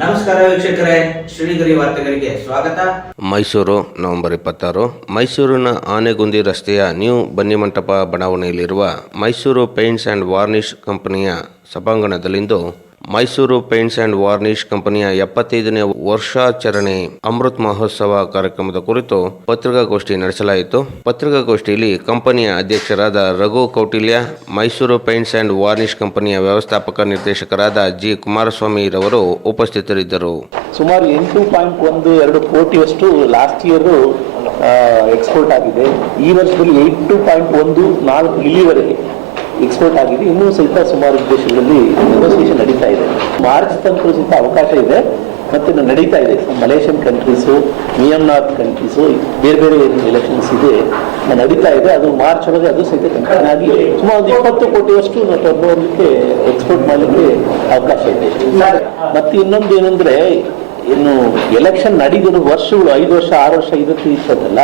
ನಮಸ್ಕಾರ ವೀಕ್ಷಕರೇ ವಾರ್ತೆಗಳಿಗೆ ಸ್ವಾಗತ. ಮೈಸೂರು, ನವೆಂಬರ್ ಇಪ್ಪತ್ತಾರು. ಮೈಸೂರಿನ ಆನೆಗುಂದಿ ರಸ್ತೆಯ ನ್ಯೂ ಬನ್ನಿಮಂಟಪ ಬಡಾವಣೆಯಲ್ಲಿರುವ ಮೈಸೂರು ಪೇಂಟ್ಸ್ ಆ್ಯಂಡ್ ವಾರ್ನಿಷ್ ಕಂಪನಿಯ ಸಭಾಂಗಣದಲ್ಲಿಂದು ಮೈಸೂರು ಪೇಂಟ್ಸ್ ಆ್ಯಂಡ್ ವಾರ್ನಿಷ್ ಕಂಪನಿಯ ಎಪ್ಪತ್ತೈದನೇ ವರ್ಷಾಚರಣೆ ಅಮೃತ್ ಮಹೋತ್ಸವ ಕಾರ್ಯಕ್ರಮದ ಕುರಿತು ಪತ್ರಿಕಾಗೋಷ್ಠಿ ನಡೆಸಲಾಯಿತು. ಪತ್ರಿಕಾಗೋಷ್ಠಿಯಲ್ಲಿ ಕಂಪನಿಯ ಅಧ್ಯಕ್ಷರಾದ Raghu Kautilya, Mysuru Paints and Varnish ಕಂಪನಿಯ ವ್ಯವಸ್ಥಾಪಕ ನಿರ್ದೇಶಕರಾದ ಜಿ. ಕುಮಾರಸ್ವಾಮಿ ರವರು ಉಪಸ್ಥಿತರಿದ್ದರು. ಸುಮಾರು ಎಂಟು ಪಾಯಿಂಟ್ ಒಂದು ಎರಡು ಕೋಟಿಯಷ್ಟು ಲಾಸ್ಟ್ ಇಯರ್ ಎಕ್ಸ್ಪೋರ್ಟ್ ಆಗಿದೆ. ಈ ವರ್ಷದಲ್ಲಿ ಎಂಟು ಪಾಯಿಂಟ್ ಒಂದು ನಾಲ್ಕು ಇಲ್ಲಿವರೆಗೆ ಎಕ್ಸ್ಪೋರ್ಟ್ ಆಗಿದೆ ಇನ್ನೂ ಸಹಿತ ಸುಮಾರು ದೇಶಗಳಲ್ಲಿ ನೆಗೋಸಿಯೇಷನ್ ನಡೀತಾ ಇದೆ. ಮಾರ್ಚ್ ತನಕ ಸಹಿತ ಅವಕಾಶ ಇದೆ, ಮತ್ತೆ ನಡೀತಾ ಇದೆ. ಮಲೇಷಿಯನ್ ಕಂಟ್ರೀಸು ಮಿಯನ್ಮಾರ್ ಕಂಟ್ರೀಸು ಬೇರೆ ಬೇರೆ ಎಲೆಕ್ಷನ್ಸ್ ಇದೆ. ನಡೀತಾ ಇದೆ. ಅದು ಮಾರ್ಚ್ ಒಳಗೆ ಅದು ಸಹಿತ ಕಂಪನಿ ಆಗಿ ಸುಮಾರು ಒಂದು ಇಪ್ಪತ್ತು ಕೋಟಿಯಷ್ಟು ಟರ್ನೋವರ್ಲಿಕ್ಕೆ ಎಕ್ಸ್ಪೋರ್ಟ್ ಮಾಡಲಿಕ್ಕೆ ಅವಕಾಶ ಇದೆ. ಮತ್ತೆ ಇನ್ನೊಂದು ಏನಂದ್ರೆ, ಇನ್ನು ಎಲೆಕ್ಷನ್ ನಡೀದಿರೋ ವರ್ಷಗಳು ಐದು ವರ್ಷ, ಆರು ವರ್ಷ ಇದಕ್ಕೆ ಇರ್ತದಲ್ಲ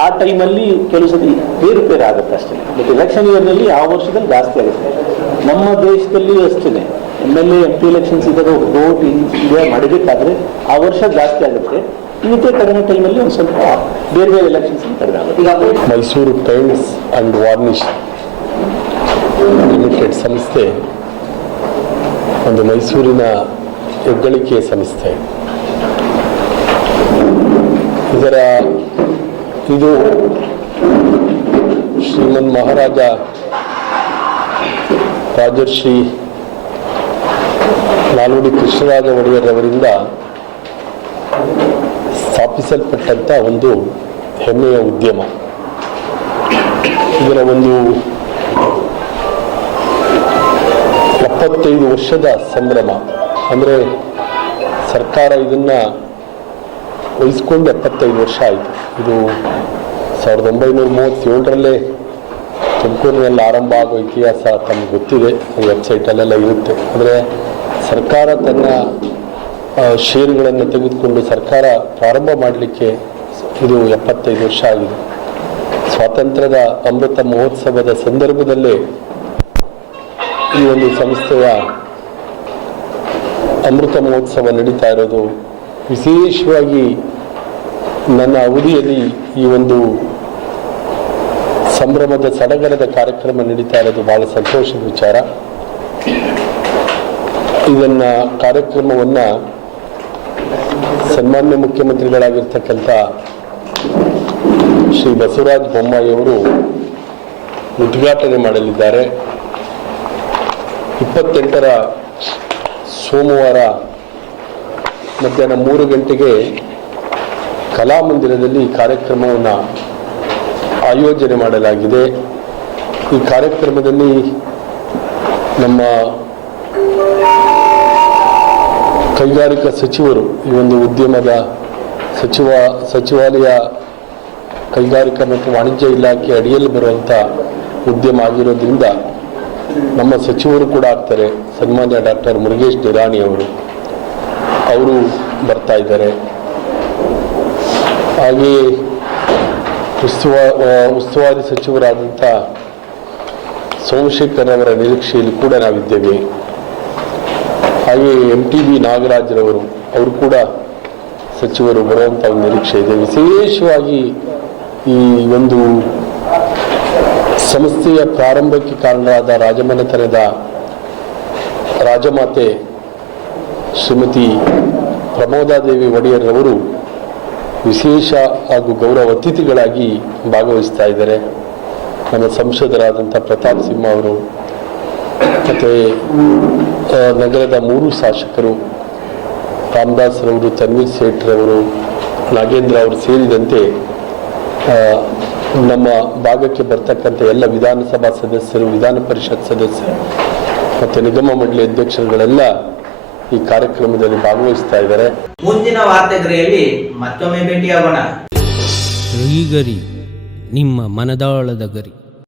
ಆ ಟೈಮಲ್ಲಿ ಕೆಲವು ಸತಿ ಏರುಪೇರು ಆಗುತ್ತೆ ಅಷ್ಟೇ. ಬಟ್ ಎಲೆಕ್ಷನ್ ಇಯರ್ನಲ್ಲಿ ಆ ವರ್ಷದಲ್ಲಿ ಜಾಸ್ತಿ ಆಗುತ್ತೆ. ನಮ್ಮ ದೇಶದಲ್ಲಿ ಅಷ್ಟೇ M L A M P elections ಇದ್ದಾಗ ವೋಟ್ ಇಂಡಿಯಾ ಮಾಡಬೇಕಾದ್ರೆ ಆ ವರ್ಷ ಜಾಸ್ತಿ ಆಗುತ್ತೆ. ಇದಕ್ಕೆ ಕಡಿಮೆ ಟೈಮಲ್ಲಿ ಒಂದು ಸ್ವಲ್ಪ ಬೇರೆ ಬೇರೆ ಎಲೆಕ್ಷನ್ಸ್ ಕಡಿಮೆ ಆಗುತ್ತೆ. Mysuru Paints and Varnish Limited ಸಂಸ್ಥೆ ಒಂದು ಮೈಸೂರಿನ ಹೆಗ್ಗಳಿಕೆಯ ಸಂಸ್ಥೆ. ಇದರ ಇದು ಶ್ರೀಮನ್ ಮಹಾರಾಜ ರಾಜರ್ಷಿ ನಾಲ್ವಡಿ ಕೃಷ್ಣರಾಜ ಒಡೆಯರ್ ಅವರಿಂದ ಸ್ಥಾಪಿಸಲ್ಪಟ್ಟಂಥ ಒಂದು ಹೆಮ್ಮೆಯ ಉದ್ಯಮ. ಇದರ ಒಂದು ಎಪ್ಪತ್ತೈದು ವರ್ಷದ ಸಂಭ್ರಮ. ಅಂದರೆ ಸರ್ಕಾರ ಇದನ್ನ ವಹಿಸ್ಕೊಂಡು ಎಪ್ಪತ್ತೈದು ವರ್ಷ ಆಯಿತು. ಇದು ಸಾವಿರದ ಒಂಬೈನೂರ ಮೂವತ್ತೇಳರಲ್ಲೇ ತುಮಕೂರಿನಲ್ಲಿ ಆರಂಭ ಆಗೋ ಇತಿಹಾಸ ತಮ್ಗೆ ಗೊತ್ತಿದೆ. ವೆಬ್ಸೈಟಲ್ಲೆಲ್ಲ ಇರುತ್ತೆ. ಅಂದರೆ ಸರ್ಕಾರ ತನ್ನ ಷೇರುಗಳನ್ನು ತೆಗೆದುಕೊಂಡು ಸರ್ಕಾರ ಪ್ರಾರಂಭ ಮಾಡಲಿಕ್ಕೆ ಇದು ಎಪ್ಪತ್ತೈದು ವರ್ಷ ಆಗಿದೆ. ಸ್ವಾತಂತ್ರ್ಯದ ಅಮೃತ ಮಹೋತ್ಸವದ ಸಂದರ್ಭದಲ್ಲೇ ಈ ಒಂದು ಸಂಸ್ಥೆಯ ಅಮೃತ ಮಹೋತ್ಸವ ನಡೀತಾ ಇರೋದು ವಿಶೇಷವಾಗಿ ನನ್ನ ಅವಧಿಯಲ್ಲಿ ಈ ಒಂದು ಸಂಭ್ರಮದ ಸಡಗರದ ಕಾರ್ಯಕ್ರಮ ನಡೀತಾ ಇರೋದು ಬಹಳ ಸಂತೋಷದ ವಿಚಾರ. ಇದನ್ನ ಕಾರ್ಯಕ್ರಮವನ್ನ ಸನ್ಮಾನ್ಯ ಮುಖ್ಯಮಂತ್ರಿಗಳಾಗಿರ್ತಕ್ಕಂಥ ಶ್ರೀ ಬಸವರಾಜ ಬೊಮ್ಮಾಯಿಯವರು ಉದ್ಘಾಟನೆ ಮಾಡಲಿದ್ದಾರೆ. ಇಪ್ಪತ್ತೆಂಟರ ಸೋಮವಾರ ಮಧ್ಯಾಹ್ನ ಮೂರು ಗಂಟೆಗೆ ಕಲಾಮಂದಿರದಲ್ಲಿ ಈ ಕಾರ್ಯಕ್ರಮವನ್ನು ಆಯೋಜನೆ ಮಾಡಲಾಗಿದೆ. ಈ ಕಾರ್ಯಕ್ರಮದಲ್ಲಿ ನಮ್ಮ ಕೈಗಾರಿಕಾ ಸಚಿವರು, ಈ ಒಂದು ಉದ್ಯಮದ ಸಚಿವ, ಸಚಿವಾಲಯ ಕೈಗಾರಿಕಾ ಮತ್ತು ವಾಣಿಜ್ಯ ಇಲಾಖೆ ಅಡಿಯಲ್ಲಿ ಬರುವಂಥ ಉದ್ಯಮ ಆಗಿರೋದ್ರಿಂದ ನಮ್ಮ ಸಚಿವರು ಕೂಡ ಆಗ್ತಾರೆ. ಸನ್ಮಾನ್ಯ ಡಾಕ್ಟರ್ ಮುರುಗೇಶ್ ನಿರಾಣಿ ಅವರು. ಅವರು ಬರ್ತಾ ಇದ್ದಾರೆ. ಹಾಗೆಯೇ ಉಸ್ತುವಾ ಉಸ್ತುವಾರಿ ಸಚಿವರಾದಂಥ ಸೋಮಶೇಖರ್ ಅವರ ನಿರೀಕ್ಷೆಯಲ್ಲಿ ಕೂಡ ನಾವಿದ್ದೇವೆ. ಹಾಗೆ ಎಂ ಟಿ ಬಿ ನಾಗರಾಜ್ರವರು, ಅವರು ಕೂಡ ಸಚಿವರು ಬರುವಂಥ ಒಂದು ನಿರೀಕ್ಷೆ ಇದೆ. ವಿಶೇಷವಾಗಿ ಈ ಒಂದು ಸಂಸ್ಥೆಯ ಪ್ರಾರಂಭಕ್ಕೆ ಕಾರಣರಾದ ರಾಜಮನೆತನದ ರಾಜಮಾತೆ ಶ್ರೀಮತಿ ಪ್ರಮೋದಾದೇವಿ ಒಡೆಯರ್ರವರು ವಿಶೇಷ ಹಾಗೂ ಗೌರವ ಅತಿಥಿಗಳಾಗಿ ಭಾಗವಹಿಸ್ತಾ ಇದ್ದಾರೆ. ನಮ್ಮ ಸಂಸದರಾದಂಥ ಪ್ರತಾಪ್ ಸಿಂಹ ಅವರು, ಮತ್ತು ನಗರದ ಮೂರು ಶಾಸಕರು, ರಾಮದಾಸ್ ರವರು, ತನ್ವೀರ್ ಸೇಠ್ರವರು ನಾಗೇಂದ್ರ ಅವರು ಸೇರಿದಂತೆ ನಮ್ಮ ಭಾಗಕ್ಕೆ ಬರ್ತಕ್ಕಂಥ ಎಲ್ಲ ವಿಧಾನಸಭಾ ಸದಸ್ಯರು, ವಿಧಾನ ಪರಿಷತ್ ಸದಸ್ಯರು, ಮತ್ತು ನಿಗಮ ಮಂಡಳಿ ಅಧ್ಯಕ್ಷರುಗಳೆಲ್ಲ ಈ ಕಾರ್ಯಕ್ರಮದಲ್ಲಿ ಭಾಗವಹಿಸ್ತಾ ಇದ್ದಾರೆ. ಮುಂದಿನ ವಾರ್ತೆಗರಿಯಲ್ಲಿ ಮತ್ತೊಮ್ಮೆ ಭೇಟಿಯಾಗೋಣ. ಗರಿ ನಿಮ್ಮ ಮನದಾಳದ ಗರಿ.